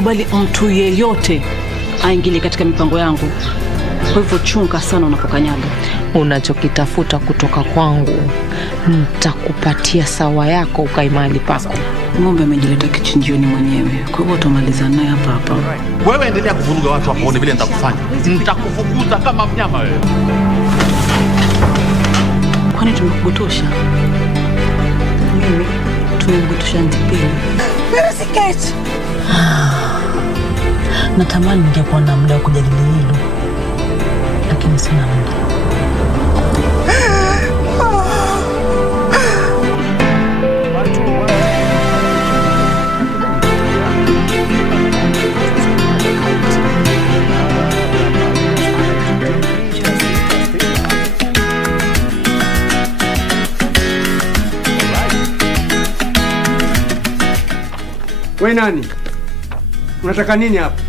Sikubali mtu yeyote aingilie katika mipango yangu. Kwa hivyo chunga sana unapokanyaga. Unachokitafuta kutoka kwangu nitakupatia sawa yako ukae mahali pako. Ng'ombe amejileta kichinjioni mwenyewe. Kwa hivyo tumaliza naye hapa hapa. Wewe endelea kuvuruga watu hapo, vile nitakufanya. Nitakufukuza kama mnyama wewe. Kwani tumekugutosha? Mimi tumekugutosha ntipeni. Where is it? Natamani ningekuwa na muda wa kujadili hilo, lakini sina muda. Wewe nani? Unataka nini hapa?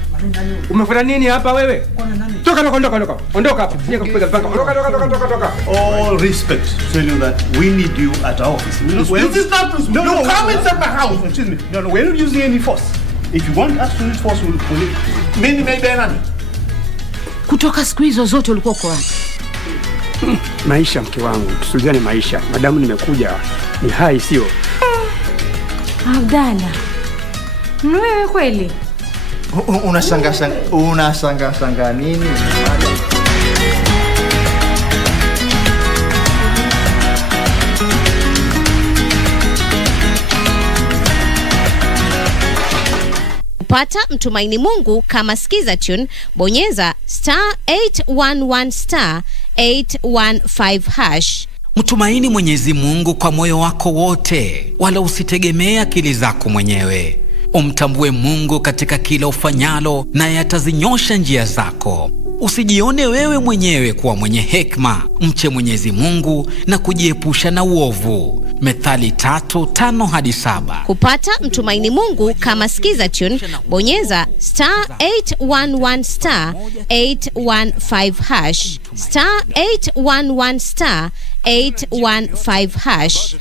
Umefanya nini hapa wewe? Toka. Ondoka hapa. Sije kupiga vanga. Toka. All respect tell you that we need you at our office. This is not... No, come inside my house. Excuse me. No, we're not using any force. If you want us to use force, we'll... Mimi nani? Kutoka siku hizo zote ulikuwa kwa Maisha mke wangu, tusuliane maisha. Madamu nimekuja ni hai sio. Abdalla. Wewe kweli? Unashangaa nini? Pata mtumaini Mungu kama skiza tune, bonyeza *811 *815#. Mtumaini Mwenyezi Mungu kwa moyo wako wote, wala usitegemee akili zako mwenyewe. Umtambue Mungu katika kila ufanyalo, naye atazinyosha njia zako. Usijione wewe mwenyewe kuwa mwenye hekima. Mche Mwenyezi Mungu na kujiepusha na uovu. Methali 3:5-7. Kupata mtumaini Mungu kama skiza tune, bonyeza *811 *815#, *811 *815#.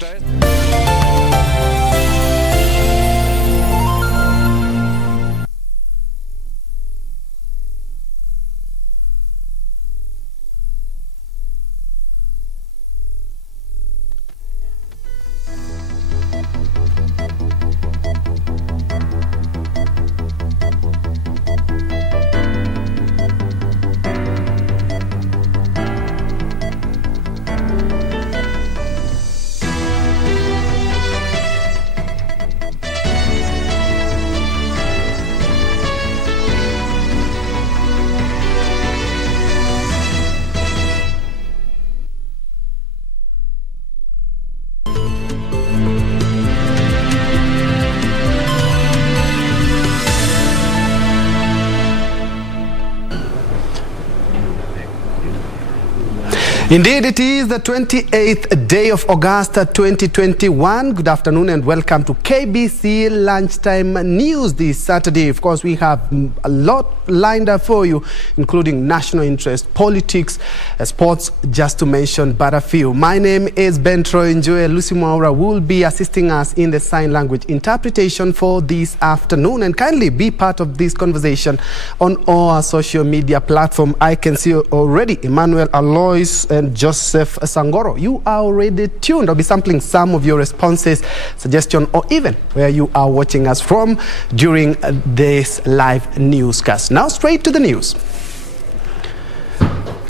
Indeed, it is the 28th day of August 2021. Good afternoon and welcome to KBC Lunchtime News this Saturday. Of course, we have a lot lined up for you, including national interest, politics, sports, just to mention but a few. My name is Njue. Lucy Mwaura will be assisting us in the sign language interpretation for this afternoon. And kindly be part of this conversation on our social media platform. I can see already Emmanuel Alois and Joseph Sangoro. You are already tuned. I'll be sampling some of your responses, suggestions, or even where you are watching us from during this live newscast. Now straight to the news.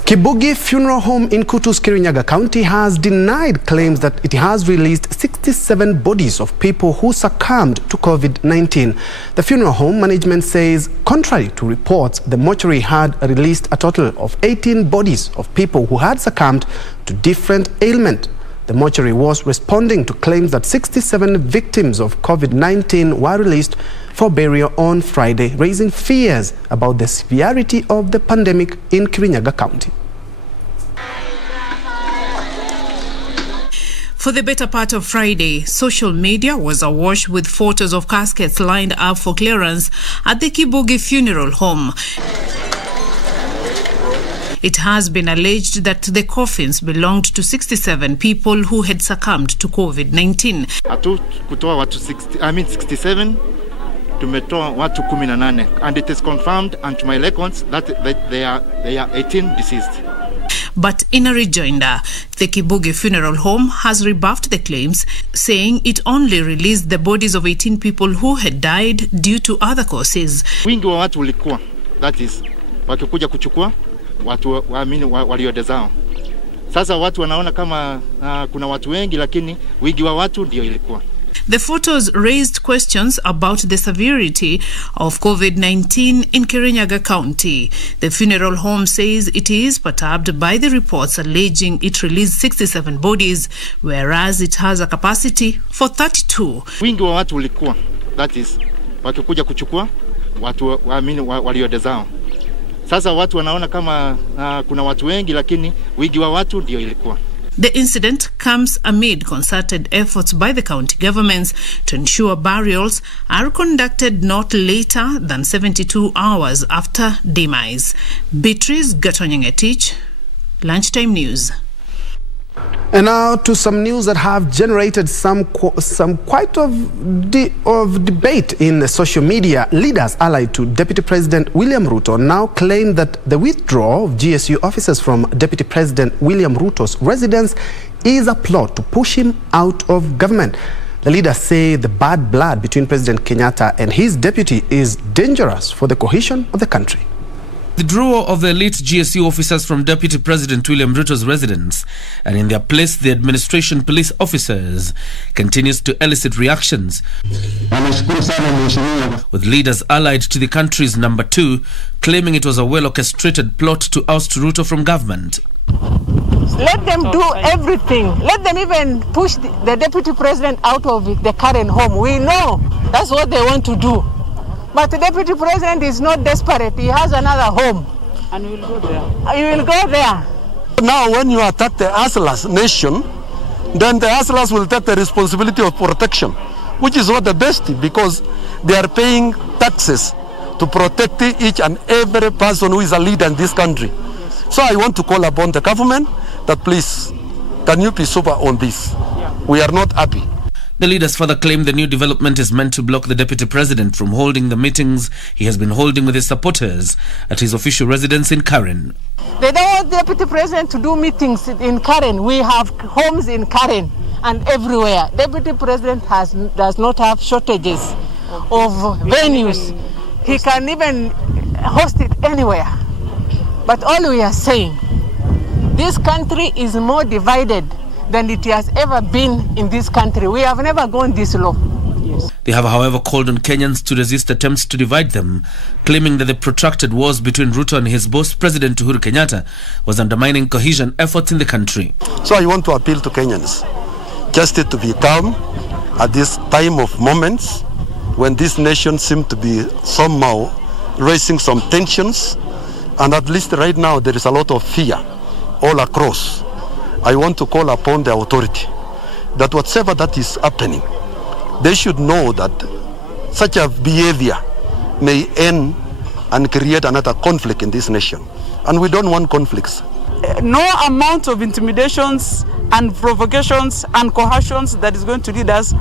Kibugi Funeral Home in Kutu's Kirinyaga County has denied claims that it has released 67 bodies of people who succumbed to COVID-19. The funeral home management says, contrary to reports, the mortuary had released a total of 18 bodies of people who had succumbed to different ailments. The mortuary was responding to claims that 67 victims of COVID-19 were released for burial on Friday, raising fears about the severity of the pandemic in Kirinyaga County. For the better part of Friday, social media was awash with photos of caskets lined up for clearance at the Kibugi Funeral Home. It has been alleged that the coffins belonged to 67 people who had succumbed to COVID-19. Kutoa watu 67 tumetoa watu 18 and it is confirmed and to my records that they are 18 deceased. But in a rejoinder, the Kibuge Funeral Home has rebuffed the claims, saying it only released the bodies of 18 people who had died due to other causes. Wingi wa watu ulikuwa, that is, wakikuja kuchukua watu waamini waliodezao. Sasa watu wanaona kama kuna watu wengi, lakini wingi wa watu ndio ilikuwa. The photos raised questions about the severity of COVID-19 in Kirinyaga County. The funeral home says it is perturbed by the reports alleging it released 67 bodies, whereas it has a capacity for 32. Wingi wa watu ulikuwa, that is, wakikuja kuchukua watu waamini waliodezao. Sasa watu wanaona kama kuna watu wengi, lakini wingi wa watu ndio ilikuwa. The incident comes amid concerted efforts by the county governments to ensure burials are conducted not later than 72 hours after demise. Beatrice Gatonyangetich, Lunchtime News. And now to some news that have generated some quite of debate in social media. Leaders allied to Deputy President William Ruto now claim that the withdrawal of GSU officers from Deputy President William Ruto's residence is a plot to push him out of government. The leaders say the bad blood between President Kenyatta and his deputy is dangerous for the cohesion of the country. The withdrawal of the elite GSU officers from Deputy President William Ruto's residence and in their place the administration police officers continues to elicit reactions, with leaders allied to the country's number 2 claiming it was a well-orchestrated plot to oust Ruto from government. Let them do everything. Let them even push the deputy president out of the current home. We know that's what they want to do. But the deputy president is not desperate. He has another home. And he will go there. He will go there. Now when you attack the Aslas nation, then the Aslas will take the responsibility of protection, which is what the best, because they are paying taxes to protect each and every person who is a leader in this country. So I want to call upon the government that please, can you be sober on this? We are not happy. The leaders further claim the new development is meant to block the deputy president from holding the meetings he has been holding with his supporters at his official residence in Karen. They don't want the deputy president to do meetings in Karen. We have homes in Karen and everywhere. Deputy president does not have shortages of venues. He can even host it anywhere. But all we are saying, this country is more divided than it has ever been in this country. We have never gone this low. Yes. They have, however, called on Kenyans to resist attempts to divide them, claiming that the protracted wars between Ruto and his boss, President Uhuru Kenyatta, was undermining cohesion efforts in the country. So I want to appeal to Kenyans just to be calm at this time of moments when this nation seems to be somehow raising some tensions, and at least right now there is a lot of fear all across. I want to call upon the authority that whatever that is happening, they should know that such a behavior may end and create another conflict in this nation. And we don't want conflicts. No amount of intimidations and provocations and coercions that is going to lead us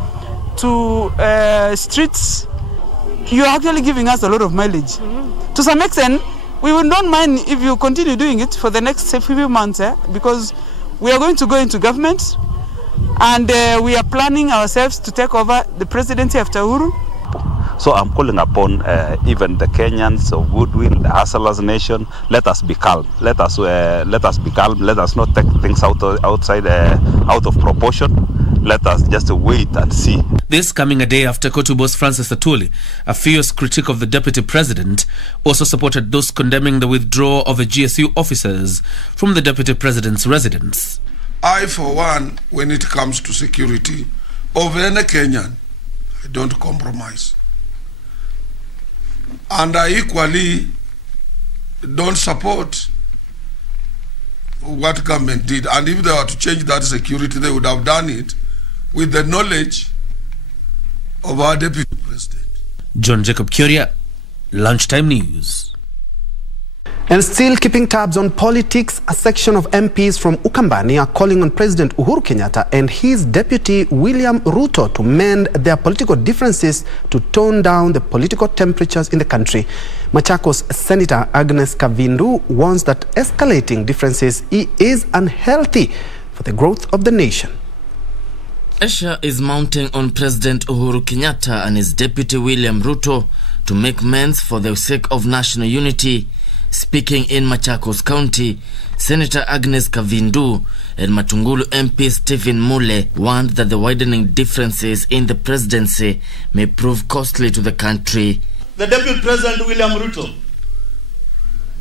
to streets, you're actually giving us a lot of mileage. To some extent, we will not mind if you continue doing it for the next few months, because we are going to go into government and we are planning ourselves to take over the presidency after Uhuru. So I'm calling upon even the Kenyans of goodwill, the Aslas nation, let us be calm. Let us be calm. Let us not take things out of proportion. Let us just wait and see. This coming a day after Kotu boss Francis Atwoli, a fierce critic of the deputy president, also supported those condemning the withdrawal of the GSU officers from the deputy president's residence. I, for one, when it comes to security of any Kenyan, I don't compromise. And I equally don't support what government did. And if they were to change that security, they would have done it with the knowledge of our deputy president. John Jacob Kuria, Lunchtime News. And still keeping tabs on politics, a section of MPs from Ukambani are calling on President Uhuru Kenyatta and his deputy William Ruto to mend their political differences to tone down the political temperatures in the country. Machakos Senator Agnes Kavindu warns that escalating differences is unhealthy for the growth of the nation. Pressure is mounting on President Uhuru Kenyatta and his deputy William Ruto to make amends for the sake of national unity. Speaking in Machakos County, Senator Agnes Kavindu and Matungulu MP Stephen Mule warned that the widening differences in the presidency may prove costly to the country. The Deputy President William Ruto,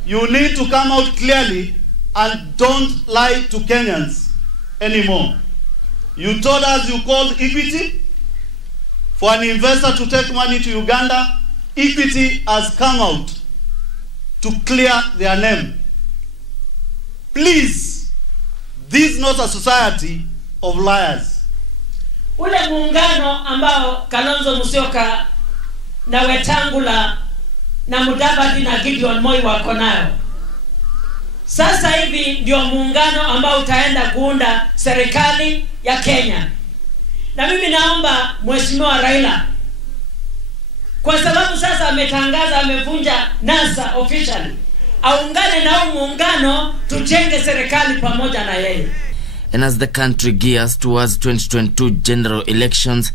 you need to come out clearly and don't lie to Kenyans anymore. You told us you called Equity for an investor to take money to Uganda. Equity has come out to clear their name. Please, this is not a society of liars. Ule muungano ambao Kalonzo Musyoka na Wetangula na Mudavadi na Gideon Moi wako nayo, sasa hivi ndio muungano ambao utaenda kuunda serikali ya Kenya. Na mimi naomba Mheshimiwa Raila, kwa sababu sasa ametangaza amevunja NASA officially, aungane na muungano tujenge serikali pamoja na yeye. And as the country gears towards 2022 general elections,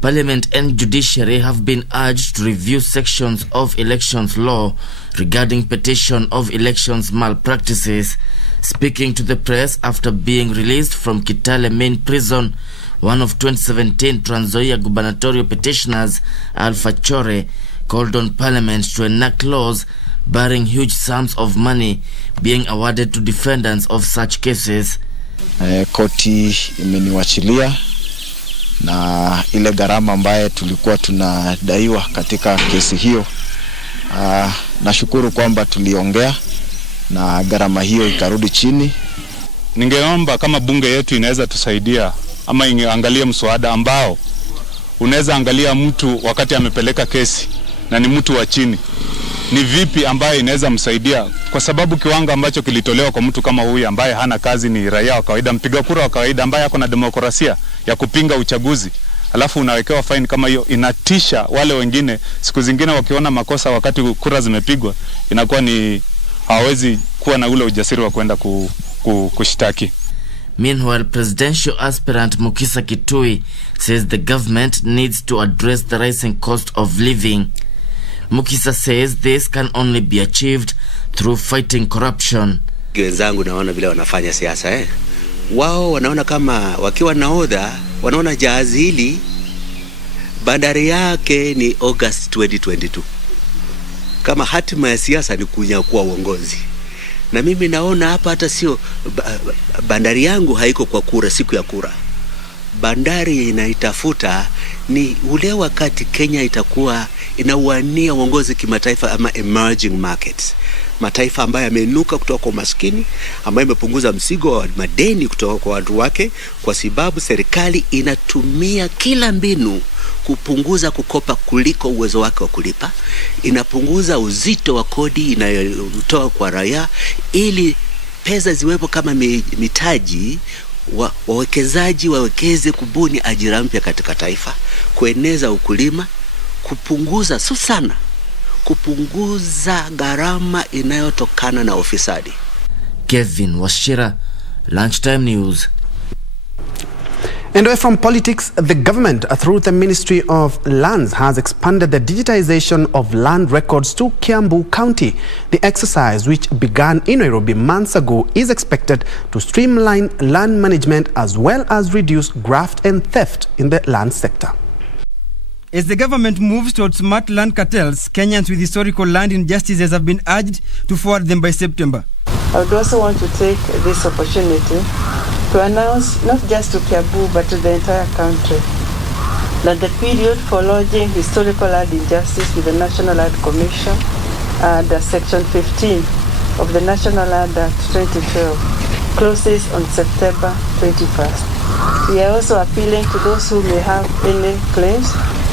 Parliament and Judiciary have been urged to review sections of elections law regarding petition of elections malpractices. Speaking to the press after being released from Kitale main prison, one of 2017 Trans Nzoia gubernatorial petitioners, Alpha Chore, called on Parliament to enact laws barring huge sums of money being awarded to defendants of such cases. Koti imeniwachilia na ile gharama ambaye tulikuwa tunadaiwa katika kesi hiyo. Nashukuru kwamba tuliongea na gharama hiyo ikarudi chini. Ningeomba kama bunge yetu inaweza tusaidia ama ingeangalia mswada ambao unaweza angalia mtu wakati amepeleka kesi na ni mtu wa chini, ni vipi ambaye inaweza msaidia, kwa sababu kiwango ambacho kilitolewa kwa mtu kama huyu ambaye hana kazi, ni raia wa kawaida, mpiga kura wa kawaida ambaye yako na demokrasia ya kupinga uchaguzi, alafu unawekewa fine kama hiyo, inatisha. Wale wengine siku zingine wakiona makosa wakati kura zimepigwa, inakuwa ni hawezi kuwa na ule ujasiri wa kwenda kushtaki. Meanwhile, presidential aspirant Mukisa Kitui says the government needs to address the rising cost of living. Mukisa says this can only be achieved through fighting corruption. Wenzangu naona vile wanafanya siasa wao wanaona kama wakiwa nahodha, wanaona jahazi hili bandari yake ni August 2022. Kama hatima ya siasa ni kunyakua uongozi. Na mimi naona hapa hata sio bandari yangu haiko kwa kura, siku ya kura. Bandari inaitafuta ni ule wakati Kenya itakuwa inawania uongozi kimataifa ama emerging markets. Mataifa ambayo yameinuka kutoka kwa maskini, ambayo imepunguza mzigo wa madeni kutoka kwa watu wake, kwa sababu serikali inatumia kila mbinu kupunguza kukopa kuliko uwezo wake wa kulipa. Inapunguza uzito wa kodi inayotoa kwa raia ili pesa ziwepo kama mitaji, wawekezaji wawekeze kubuni ajira mpya katika taifa, kueneza ukulima, kupunguza kupunguza gharama inayotokana na ofisadi. Kevin Washira, Lunchtime News. And away from politics, the government, through the Ministry of Lands, has expanded the digitization of land records to Kiambu County. The exercise, which began in Nairobi months ago, is expected to streamline land management as well as reduce graft and theft in the land sector. As the government moves towards smart land cartels, Kenyans with historical land injustices have been urged to forward them by September. I would also want to take this opportunity to announce, not just to Kiambu but to the entire country, that the period for lodging historical land injustice with the National Land Commission under Section 15 of the National Land Act 2012 closes on September 21st. We are also appealing to those who may have any claims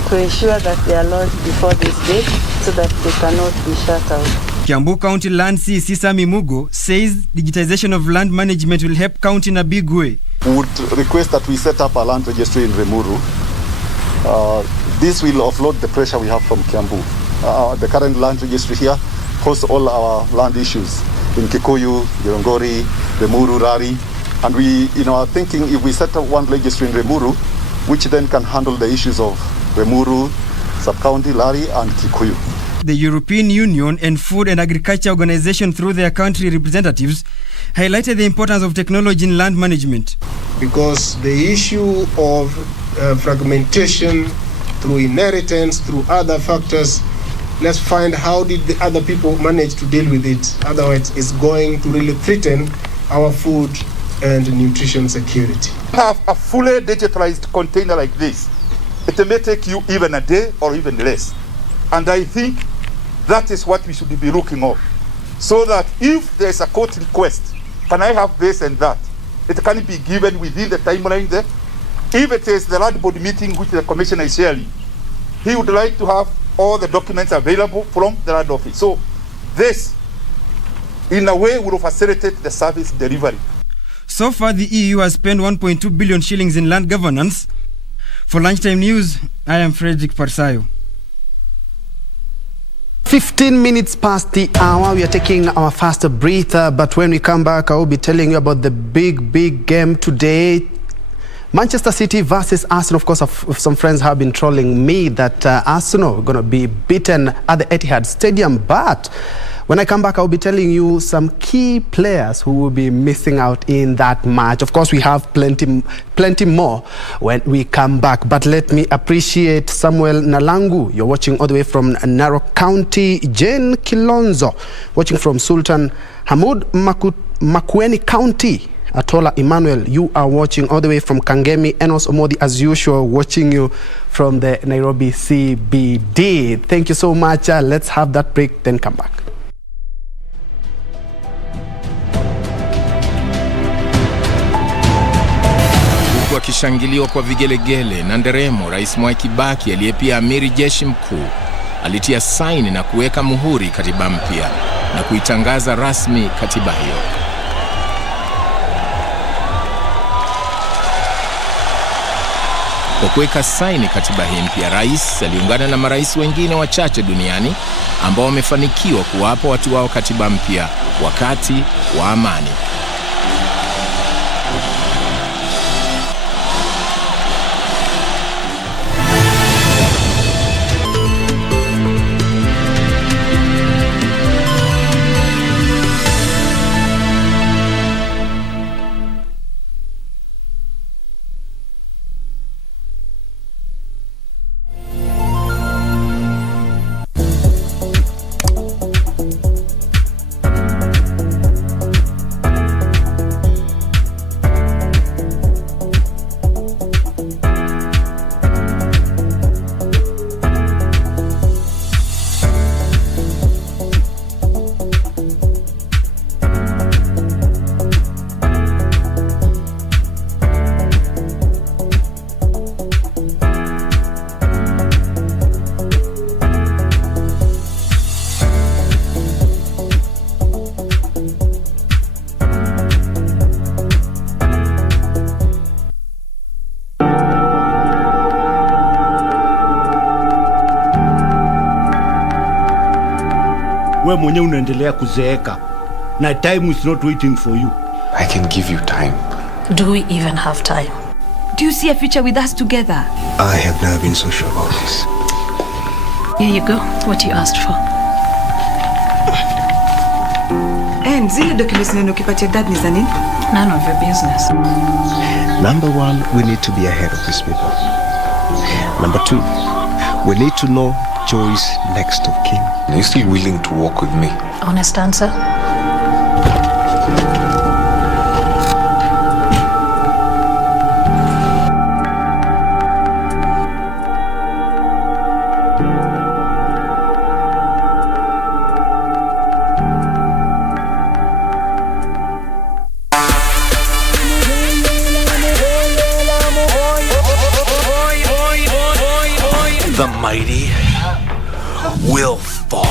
to ensure that they are lodged before this date so that they cannot be shut out. Kiambu County Land CC Sami Mugo says digitization of land management will help county in a big way. We would request that we set up a land registry in Remuru. This will offload the pressure we have from Kiambu. The current land registry here hosts all our land issues in Kikuyu, Girongori, Remuru, Rari. And we, are thinking if we set up one registry in Remuru, which then can handle the issues of Remuru, Sub-County, Lari, and Kikuyu. The European Union and Food and Agriculture Organization, through their country representatives, highlighted the importance of technology in land management. Because the issue of fragmentation through inheritance, through other factors, let's find how did the other people manage to deal with it. Otherwise, it's going to really threaten our food and nutrition security. Have a fully digitalized container like this. It may take you even a day or even less. And I think that is what we should be looking at. So that if there's a court request, can I have this and that? It can be given within the timeline there. If it is the land board meeting which the commissioner is sharing, he would like to have all the documents available from the land office. So this, in a way, will facilitate the service delivery. So far, the EU has spent 1.2 billion shillings in land governance. For Lunchtime News, I am Frederick Parsayo. 15 minutes past the hour, we are taking our first breather, but when we come back, I will be telling you about the big game today. Manchester City versus Arsenal. Of course, some friends have been trolling me that Arsenal are going to be beaten at the Etihad Stadium, but when I come back, I'll be telling you some key players who will be missing out in that match. Of course, we have plenty more when we come back. But let me appreciate Samuel Nalangu. You're watching all the way from Narok County. Jane Kilonzo, watching from Sultan Hamoud Makueni County. Atola Emmanuel, you are watching all the way from Kangemi. Enos Omodi, as usual, watching you from the Nairobi CBD. Thank you so much. Let's have that break, then come back. Akishangiliwa kwa vigelegele na nderemo, Rais Mwai Kibaki aliyepia amiri jeshi mkuu alitia saini na kuweka muhuri katiba mpya na kuitangaza rasmi katiba hiyo. Kwa kuweka saini katiba hii mpya, rais aliungana na marais wengine wachache duniani ambao wamefanikiwa kuwapa watu wao katiba mpya wakati wa amani. Wewe mwenyewe unaendelea kuzeeka na time is not waiting for you. I can give you time. Do we even have time? Do you see a future with us together? I have never been so sure about this. Here you go, what you asked for. And zile documents neno kipatia dad ni za nini? None of your business. Number one, we need to be ahead of these people. Number two, we need to know Joy's next of kin. Are you still willing to walk with me? Honest answer? The mighty will fall.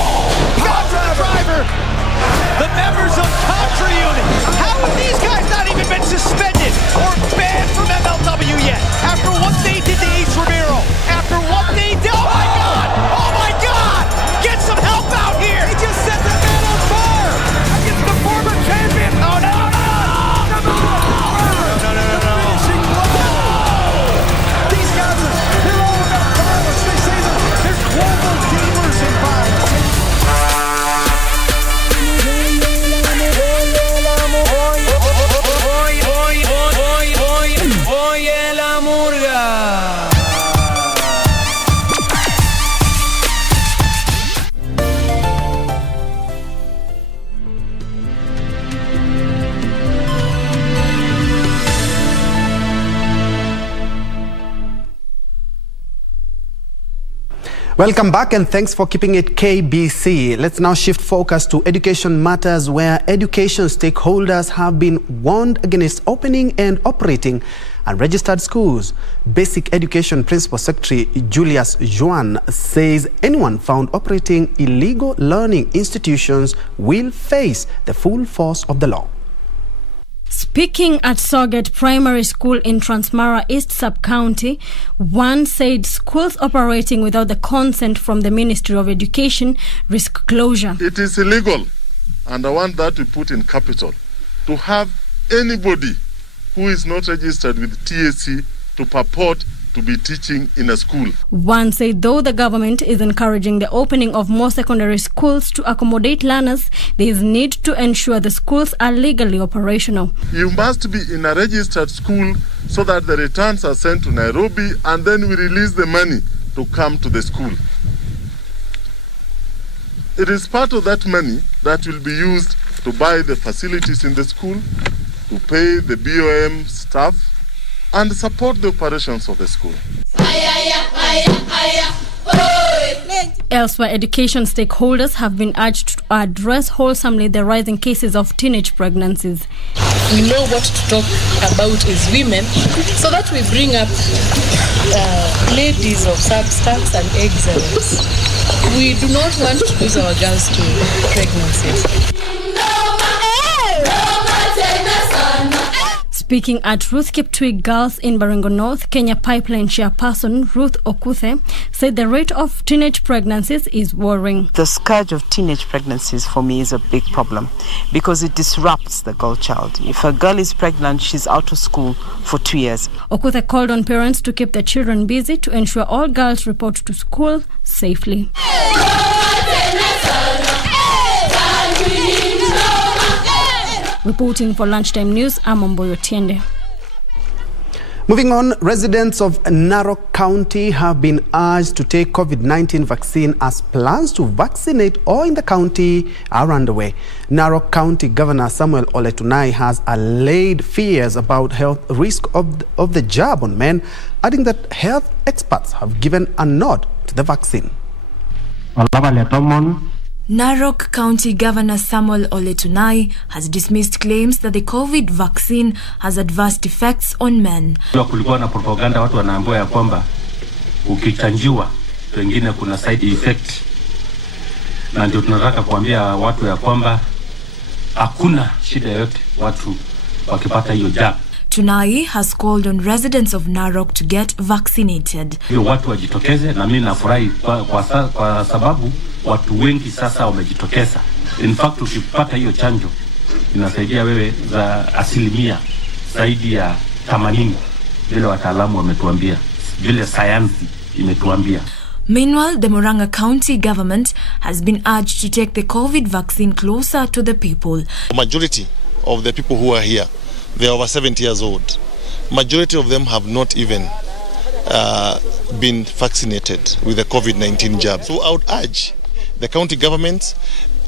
the members of Contra Unit. How have these guys not even been suspended or banned from MLW yet? After what they did to Ace Romero, after what they did, oh my God! Oh my God! Get some help out here! They just set the man on fire against the former champion. Oh no! These guys they're all about violence. They say they're global gamers in violence. Oye la murga. Welcome back and thanks for keeping it KBC. Let's now shift focus to education matters, where education stakeholders have been warned against opening and operating unregistered schools. Basic Education Principal Secretary Julius Juan says anyone found operating illegal learning institutions will face the full force of the law. Speaking at Soget Primary School in Transmara East Sub-County, one said schools operating without the consent from the Ministry of Education risk closure. It is illegal, and I want that to put in capital, to have anybody who is not registered with TSC to purport to be teaching in a school. One said though the government is encouraging the opening of more secondary schools to accommodate learners, there is need to ensure the schools are legally operational. You must be in a registered school so that the returns are sent to Nairobi and then we release the money to come to the school. It is part of that money that will be used to buy the facilities in the school, to pay the BOM staff, and support the operations of the school. Elsewhere, education stakeholders have been urged to address wholesomely the rising cases of teenage pregnancies. We know what to talk about as women, so that we bring up ladies of substance and excellence. We do not want to lose our girls to pregnancies. Speaking at Ruth Kiptui Girls in Baringo North, Kenya Pipeline chairperson Ruth Okuthe said the rate of teenage pregnancies is worrying. The scourge of teenage pregnancies for me is a big problem because it disrupts the girl child. If a girl is pregnant, she's out of school for 2 years. Okuthe called on parents to keep their children busy to ensure all girls report to school safely. Reporting for Lunchtime News, I'm Omboyo Tiende. Moving on, residents of Narok County have been urged to take COVID-19 vaccine as plans to vaccinate all in the county are underway. Narok County Governor Samuel Ole Tunai has allayed fears about health risk of the jab on men, adding that health experts have given a nod to the vaccine. Narok County Governor Samuel Ole Tunai has dismissed claims that the COVID vaccine has adverse effects on men. Kulikuwa na propaganda, watu wanaambiwa ya kwamba ukichanjiwa pengine kuna side effect, na ndio tunataka kuambia watu ya kwamba hakuna shida yote watu wakipata hiyo jab. Tunai has called on residents of Narok to get vaccinated. Hiyo watu wajitokeze, na mimi nafurahi kwa sababu watu wengi sasa wamejitokeza. In fact, ukipata hiyo chanjo inasaidia wewe za asilimia zaidi ya 80 vile wataalamu wametuambia, vile sayansi imetuambia. Meanwhile, the Murang'a County government has been urged to take the COVID vaccine closer to the people. The majority of the people who are here, they are over 70 years old. Majority of them have not even been vaccinated with the COVID-19 jab. So I would urge the county government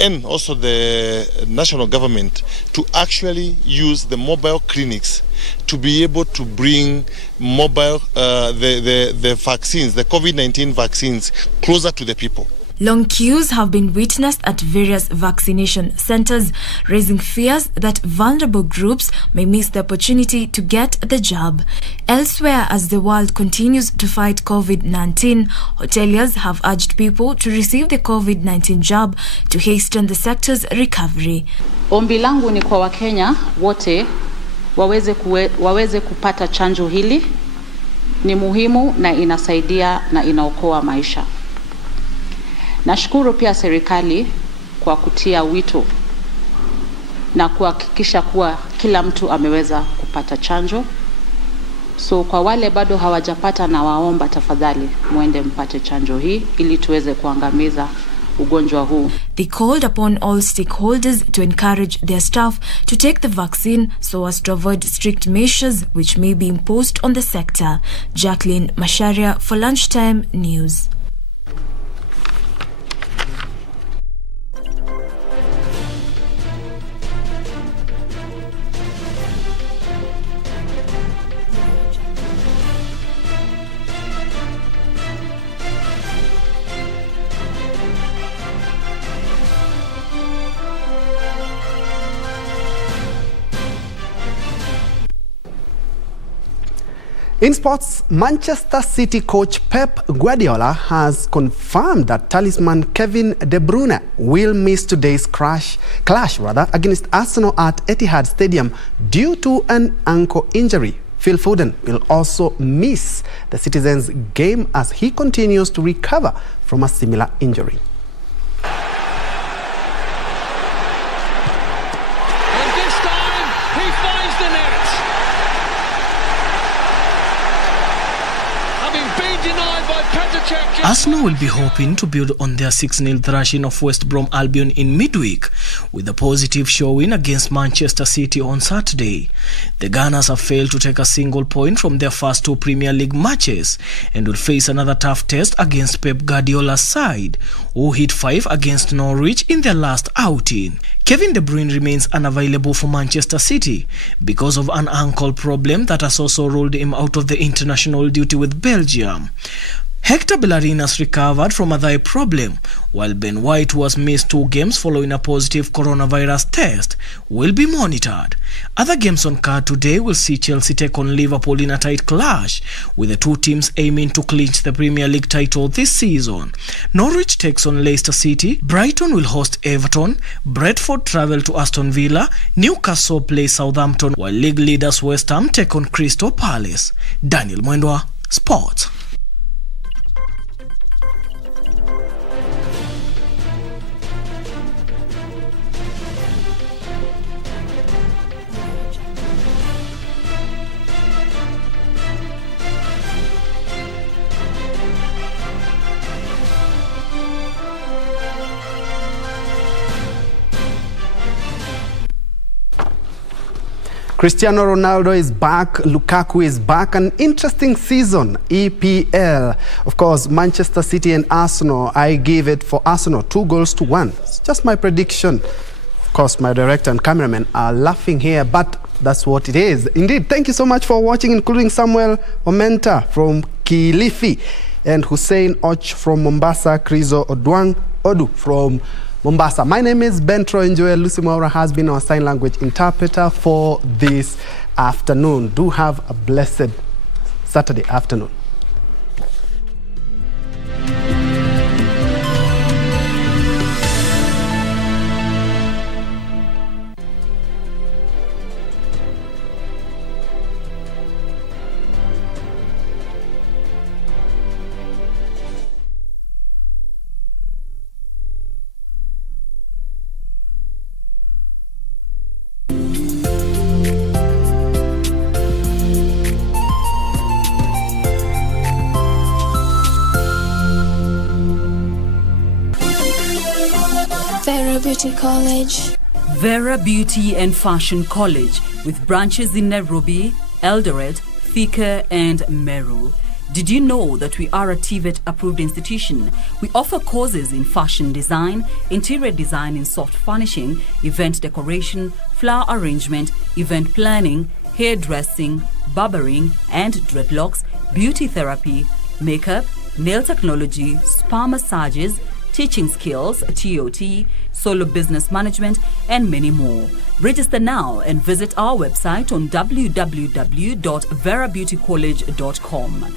and also the national government to actually use the mobile clinics to be able to bring mobile the vaccines, the COVID-19 vaccines, closer to the people. Long queues have been witnessed at various vaccination centers, raising fears that vulnerable groups may miss the opportunity to get the jab. Elsewhere, as the world continues to fight COVID-19, hoteliers have urged people to receive the COVID-19 jab to hasten the sector's recovery. Ombi langu ni kwa Wakenya wote waweze kupata chanjo hili. Ni muhimu na inasaidia na inaokoa maisha. Nashukuru pia serikali kwa kutia wito na kuhakikisha kuwa kila mtu ameweza kupata chanjo. So kwa wale bado hawajapata, na waomba tafadhali muende mpate chanjo hii ili tuweze kuangamiza ugonjwa huu. They called upon all stakeholders to encourage their staff to take the vaccine so as to avoid strict measures which may be imposed on the sector. Jacqueline Masharia for Lunchtime News. In sports, Manchester City coach Pep Guardiola has confirmed that talisman Kevin De Bruyne will miss today's clash against Arsenal at Etihad Stadium due to an ankle injury. Phil Foden will also miss the Citizens' game as he continues to recover from a similar injury. Arsenal will be hoping to build on their 6-0 thrashing of West Brom Albion in midweek with a positive showing against Manchester City on Saturday. The Gunners have failed to take a single point from their first 2 Premier League matches and will face another tough test against Pep Guardiola's side, who hit 5 against Norwich in their last outing. Kevin De Bruyne remains unavailable for Manchester City because of an ankle problem that has also ruled him out of the international duty with Belgium. Hector Bellerin has recovered from a thigh problem, while Ben White, who has missed 2 games following a positive coronavirus test, will be monitored. Other games on card today will see Chelsea take on Liverpool in a tight clash, with the 2 teams aiming to clinch the Premier League title this season. Norwich takes on Leicester City, Brighton will host Everton, Brentford travel to Aston Villa, Newcastle play Southampton, while league leaders West Ham take on Crystal Palace. Daniel Mwendwa, Sports. Cristiano Ronaldo is back, Lukaku is back. An interesting season, EPL. Of course, Manchester City and Arsenal, I gave it for Arsenal 2-1. It's just my prediction. Of course, my director and cameraman are laughing here, but that's what it is. Indeed, thank you so much for watching, including Samuel Omenta from Kilifi and Hussein Och from Mombasa, Krizo Odwang Odu from Mombasa. My name is Bentro Njue. Lucy Maura has been our sign language interpreter for this afternoon. Do have a blessed Saturday afternoon. Vera Beauty College. Vera Beauty and Fashion College, with branches in Nairobi, Eldoret, Thika and Meru. Did you know that we are a TVET approved institution? We offer courses in fashion design, interior design in soft furnishing, event decoration, flower arrangement, event planning, hairdressing, barbering and dreadlocks, beauty therapy, makeup, nail technology, spa massages, teaching skills, TOT, solo business management, and many more. Register now and visit our website on www.verabeautycollege.com.